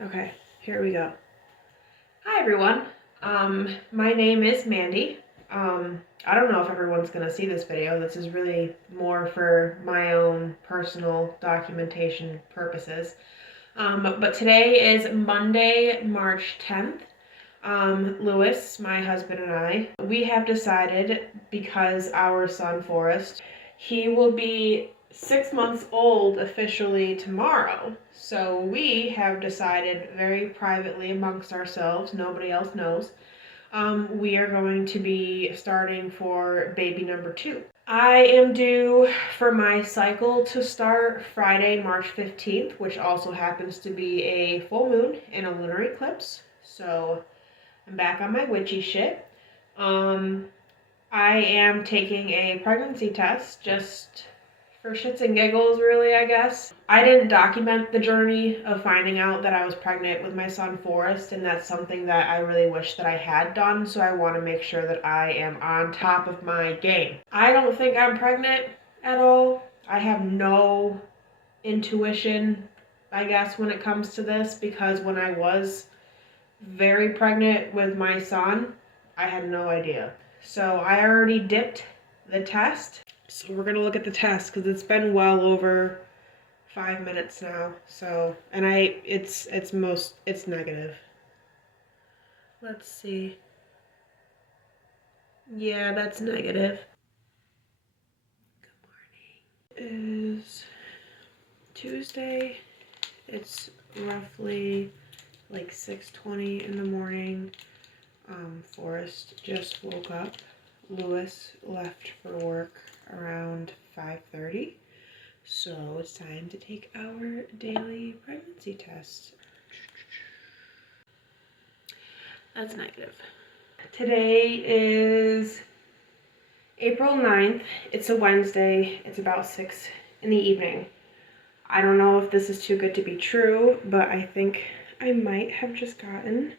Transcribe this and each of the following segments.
Okay, here we go. Hi everyone. My name is Mandy. I don't know if everyone's gonna see this video. This is really more for my own personal documentation purposes. But today is Monday, March 10th. Lewis, my husband, and I, we have decided, because our son Forrest, he will be 6 months old officially tomorrow. So we have decided very privately amongst ourselves, nobody else knows, we are going to be starting for baby number 2. I am due for my cycle to start Friday, March 15th, which also happens to be a full moon and a lunar eclipse. So I'm back on my witchy shit. I am taking a pregnancy test just for shits and giggles, really, I guess. I didn't document the journey of finding out that I was pregnant with my son Forrest, and that's something that I really wish that I had done, so I want to make sure that I am on top of my game. I don't think I'm pregnant at all. I have no intuition, I guess, when it comes to this, because when I was very pregnant with my son, I had no idea. So I already dipped the test. So we're gonna look at the test because it's been well over 5 minutes now. So, and it's negative. Let's see. Yeah, that's negative. Good morning. It is Tuesday. It's roughly like 6:20 in the morning. Forrest just woke up. Lewis left for work around 5:30. So it's time to take our daily pregnancy test. That's negative. Today is April 9th. It's a Wednesday. It's about 6 in the evening. I don't know if this is too good to be true, but I think I might have just gotten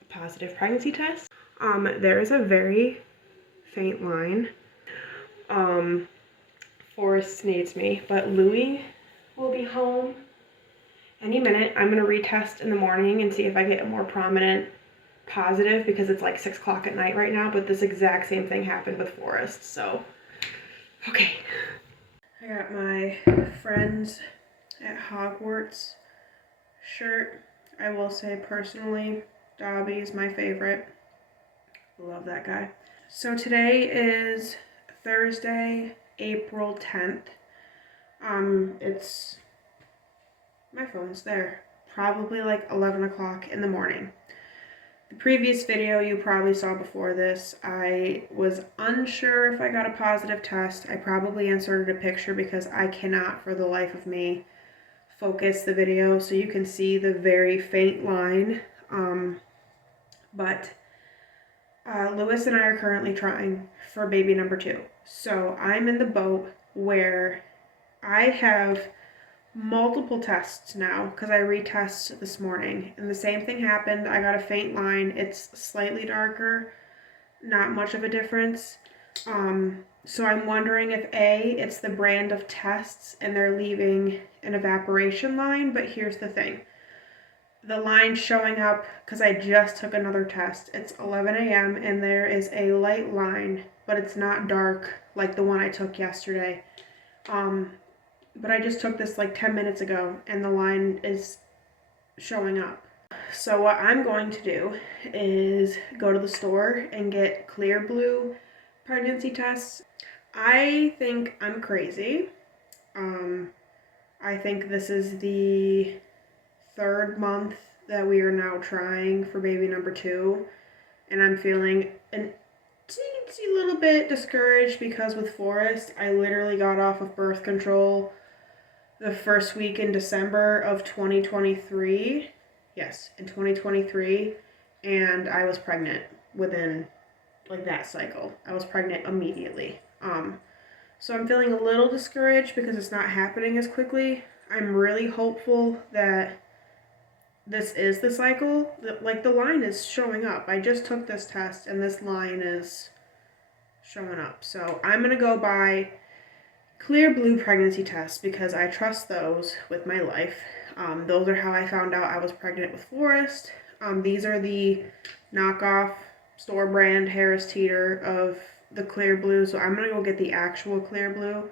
a positive pregnancy test. There is a very faint line. Forrest needs me, but Louie will be home any minute. I'm gonna retest in the morning and see if I get a more prominent positive, because it's like 6 o'clock at night right now, but this exact same thing happened with Forrest, so okay. I got my Friends at Hogwarts shirt. I will say personally, Dobby is my favorite. Love that guy. So today is Thursday, April 10th. It's, my phone's there, probably like 11 o'clock in the morning. The previous video you probably saw before this, I was unsure if I got a positive test. I probably inserted a picture because I cannot for the life of me focus the video so you can see the very faint line. But Lewis and I are currently trying for baby number 2. So I'm in the boat where I have multiple tests now because I retested this morning and the same thing happened. I got a faint line. It's slightly darker, not much of a difference. So I'm wondering if A, it's the brand of tests and they're leaving an evaporation line, but here's the thing. The line showing up, because I just took another test, it's 11 a.m. and there is a light line, but it's not dark like the one I took yesterday. But I just took this like 10 minutes ago and the line is showing up. So what I'm going to do is go to the store and get clear blue pregnancy tests. I think I'm crazy. I think this is the 3rd month that we are now trying for baby number 2, and I'm feeling an teensy little bit discouraged because with Forrest, I literally got off of birth control the first week in December of 2023. Yes, in 2023, and I was pregnant within like that cycle. I was pregnant immediately. So I'm feeling a little discouraged because it's not happening as quickly. I'm really hopeful that this is the cycle. Like the line is showing up. I just took this test and this line is showing up. So I'm gonna go buy clear blue pregnancy tests because I trust those with my life. Those are how I found out I was pregnant with Forrest. These are the knockoff store brand Harris Teeter of the clear blue. So I'm gonna go get the actual clear blue.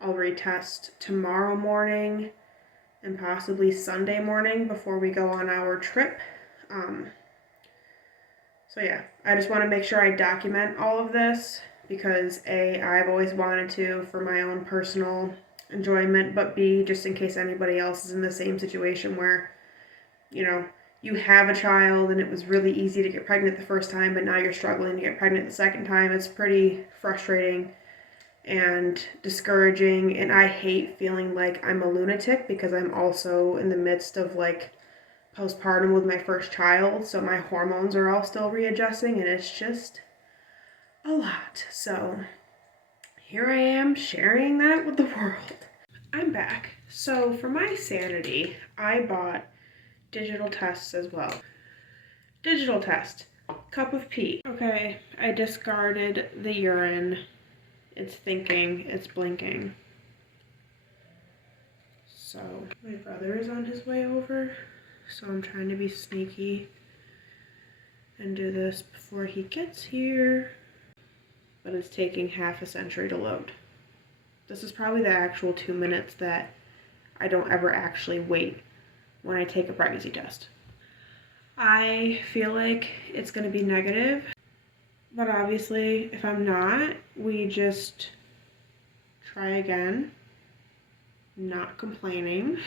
I'll retest tomorrow morning and possibly Sunday morning before we go on our trip. So yeah, I just want to make sure I document all of this because A, I've always wanted to for my own personal enjoyment, but B, just in case anybody else is in the same situation where, you know, you have a child and it was really easy to get pregnant the first time, but now you're struggling to get pregnant the second time. It's pretty frustrating and discouraging, and I hate feeling like I'm a lunatic because I'm also in the midst of like postpartum with my first child, so my hormones are all still readjusting and it's just a lot. So here I am sharing that with the world. I'm back. So for my sanity, I bought digital tests as well. Digital test, cup of pee. Okay, I discarded the urine. It's thinking, it's blinking. So my brother is on his way over, so I'm trying to be sneaky and do this before he gets here. But it's taking half a century to load. This is probably the actual 2 minutes that I don't ever actually wait when I take a pregnancy test. I feel like it's gonna be negative, but obviously if I'm not, we just try again. Not complaining.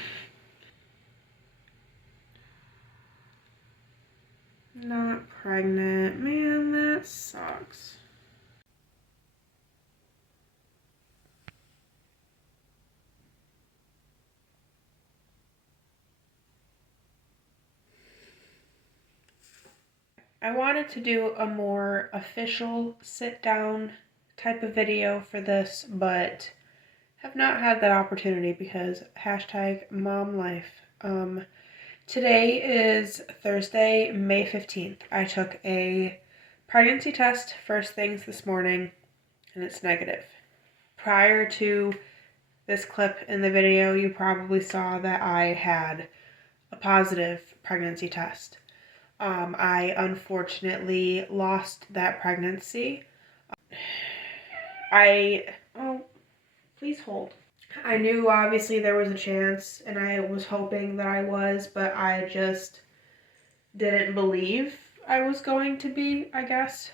Not pregnant. Man, that sucks. I wanted to do a more official sit-down type of video for this, but have not had that opportunity because #momlife. Today is Thursday, May 15th. I took a pregnancy test first things this morning, and it's negative. Prior to this clip in the video, you probably saw that I had a positive pregnancy test. I unfortunately lost that pregnancy. Oh, please hold. I knew obviously there was a chance and I was hoping that I was, but I just didn't believe I was going to be, I guess.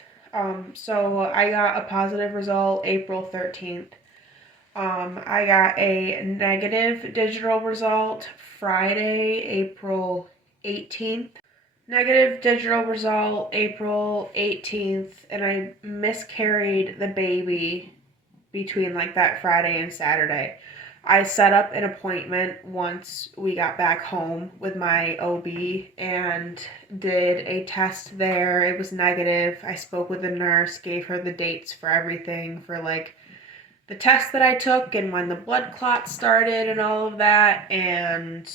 So I got a positive result April 13th. I got a negative digital result Friday, April 18th. Negative digital result April 18th, and I miscarried the baby between like that Friday and Saturday. I set up an appointment once we got back home with my OB and did a test there. It was negative. I spoke with the nurse, gave her the dates for everything for like the test that I took and when the blood clot started and all of that, and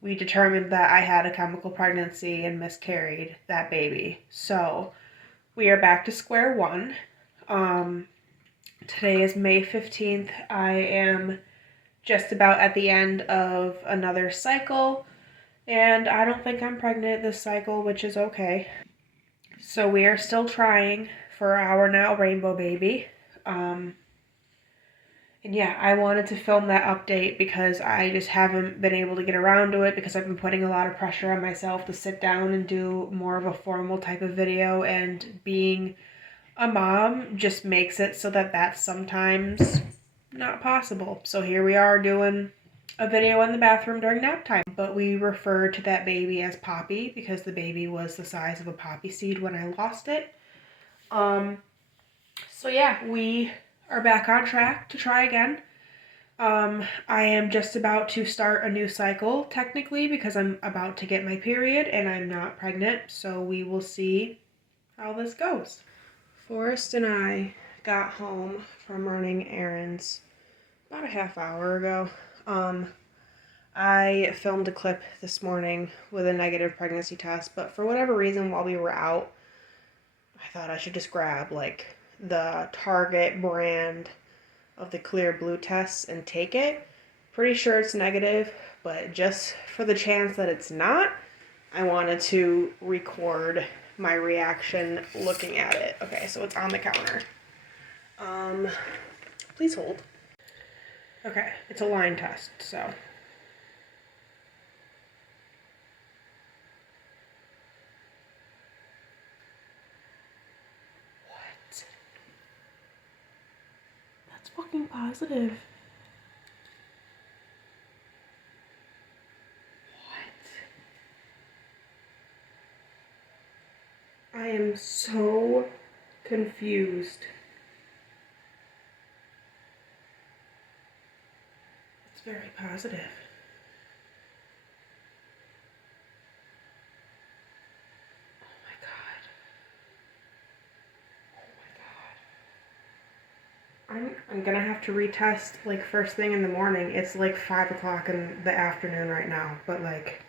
we determined that I had a chemical pregnancy and miscarried that baby. So we are back to square one. Today is May 15th. I am just about at the end of another cycle, and I don't think I'm pregnant this cycle, which is okay. So we are still trying for our now rainbow baby. And yeah, I wanted to film that update because I just haven't been able to get around to it because I've been putting a lot of pressure on myself to sit down and do more of a formal type of video, and being a mom just makes it so that that's sometimes not possible. So here we are doing a video in the bathroom during nap time, but we refer to that baby as Poppy because the baby was the size of a poppy seed when I lost it. So yeah, we are back on track to try again. I am just about to start a new cycle, technically, because I'm about to get my period and I'm not pregnant, so we will see how this goes. Forrest and I got home from running errands about a half hour ago. I filmed a clip this morning with a negative pregnancy test, but for whatever reason, while we were out, I thought I should just grab like the Target brand of the clear blue tests and take it, Pretty sure it's negative, but just for the chance that it's not, I wanted to record my reaction looking at it. Okay, so it's on the counter. Please hold. Okay, it's a line test, so. What? That's fucking positive. What? I am so confused. It's very positive. Oh my god. Oh my god. I'm gonna have to retest like first thing in the morning. It's like 5 o'clock in the afternoon right now, but like,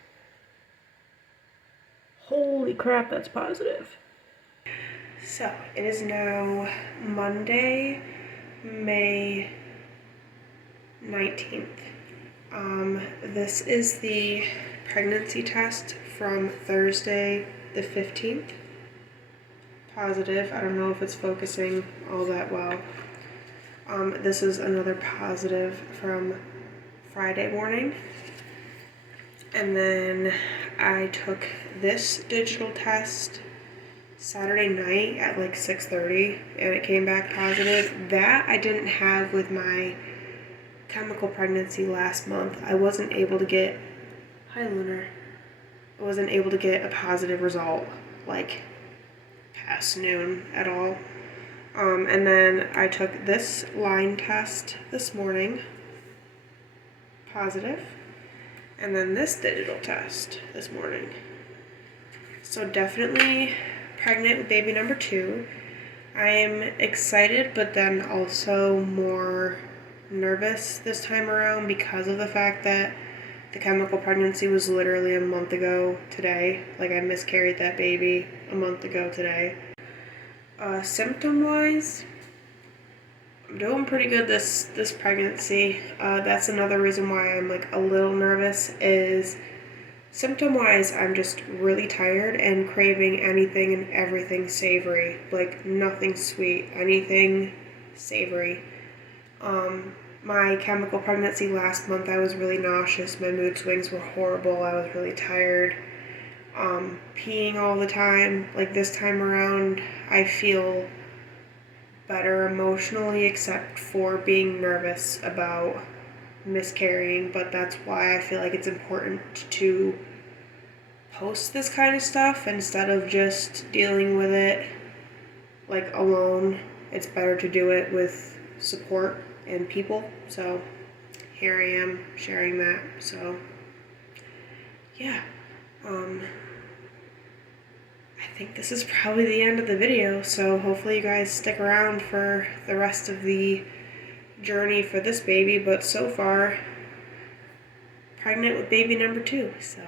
holy crap, that's positive. So it is now Monday, May 19th. This is the pregnancy test from Thursday the 15th. Positive. I don't know if it's focusing all that well. This is another positive from Friday morning. And then I took this digital test Saturday night at like 6:30 and it came back positive. That I didn't have with my chemical pregnancy last month. I wasn't able to get, hi Lunar, I wasn't able to get a positive result like past noon at all. And then I took this line test this morning, positive, and then this digital test this morning. So definitely pregnant with baby number 2. I am excited, but then also more nervous this time around because of the fact that the chemical pregnancy was literally a month ago today. Like I miscarried that baby a month ago today. Symptom-wise, I'm doing pretty good this pregnancy. That's another reason why I'm like a little nervous is symptom-wise, I'm just really tired and craving anything and everything savory. Like nothing sweet, anything savory. My chemical pregnancy last month, I was really nauseous. My mood swings were horrible. I was really tired. Peeing all the time. Like this time around, I feel better emotionally except for being nervous about miscarrying, but that's why I feel like it's important to post this kind of stuff instead of just dealing with it like alone. It's better to do it with support and people. So here I am sharing that. So yeah, I think this is probably the end of the video, so hopefully you guys stick around for the rest of the journey for this baby, but so far, pregnant with baby number 2, so.